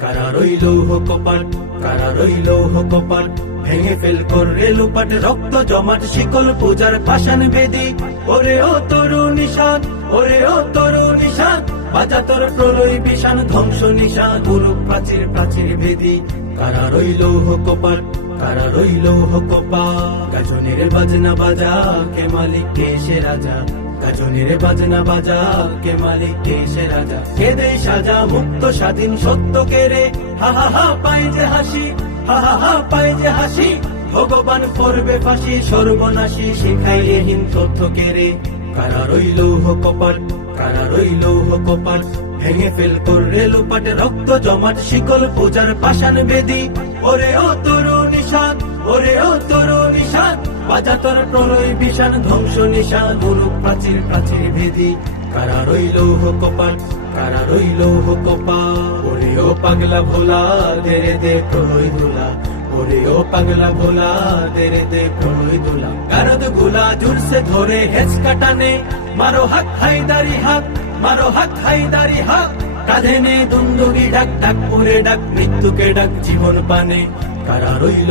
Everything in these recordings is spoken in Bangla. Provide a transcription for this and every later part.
কারা রইল কপাট কারা রইল কপাট ভেঙে ফেল কররে লুপাট, রক্ত জমাট, শিকল পূজার পাশান বেদি। ওরে ও তরু নিশান ওরে ও তরু নিশান বাজা তোর প্রলয় বিষান, ধ্বংস নিশান গুরু প্রাচীর প্রাচীর বেদি। কারা রইল কপাট কারা রইল কপা গাজনের বাজনা বাজা, কে মালিক, কে সে রাজা? গাজনের বাজনা বাজা, কে মালিক, কে রাজা? কে দেই সাজা? মুক্ত, স্বাধীন, সত্য কে রে? হা হা হা পাই যে হাসি, হা হা হা পাই যে হাসি। ভগবান করবে ফাঁসি, সর্বনাশী শিখাই এহীন তথ্য কে রে? কারা রইল কপাট কারা রইল কপাট ভেঙে ফেল কররে লোপাট, রক্ত জমাট, শিকল পূজার পাষাণ বেদি। ওরে ও তরু নিশান ওরে ও তরু নিশান বাজা তোর প্রলয় বিষান, ধ্বংস নিশান গুরু প্রাচীর প্রাচীর ভেদি। কারা রইল কপাট কারা রইল কপা ওরে ও পাগলা ভোলা দে প্রলয় ওরে ও পাগলা ভোলা দে প্রলয়গুলা ধরে কাটানে। মারো হাত হাইদারি হাত মারো হাত হাইদারি হাত কাঁধে নে দুন্দুগি ডাক ডাক করে ডাক, মৃত্যুকে ডাক, জীবন পানে কারা রইল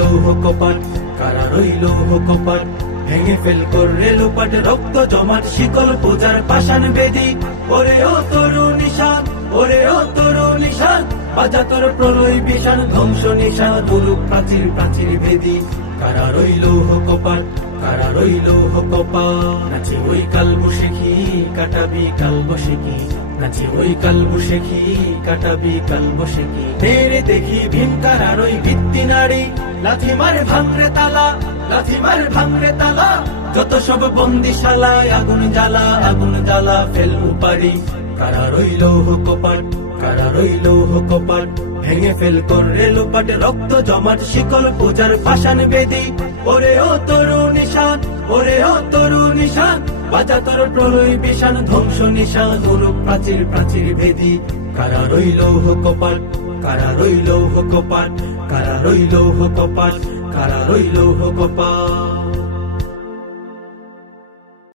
কারা রইল কপাট ভেঙে ফেল কররে লোপাট, রক্ত জমাট, শিকল পূজার পাষাণ বেদি। ওরে ও তরু নিশান ওরে ও তরু নিশান বাজা তোর প্রলয় বিষান, ধ্বংস নিশান গুরু প্রাচীর প্রাচীর বেদি। কারা রইল কপাট কারা রইল কপা নাচে ওই কাল বসে কি কাটাবি কাল বসে কি? নাচে ওই কাল বসে কি কাটাবি কাল বসে কি? দেখি ভীম কারার ওই ভিত্তি নারী। লাথি মারে ভাঙরে তালা লাথি মারে ভাঙরে তালা। যত সব আগুন জ্বালা আগুন জ্বালা কারা রইল কপাট কারা রইল কপাট ভেঙে ফেল লোপাট, রক্ত জমাট, শিকল পূজার পাষাণ বেদি। ওরে ও তরু নিশান, ওরে ও তরু নিশান বাজা তোর প্রলয় বিষান, ধ্বংস নিশান গুরু প্রাচীর প্রাচীর ভেদি কারা রইল কপাট কারা রইল কপাট কারা রইল কপাট কারা রইল কপাট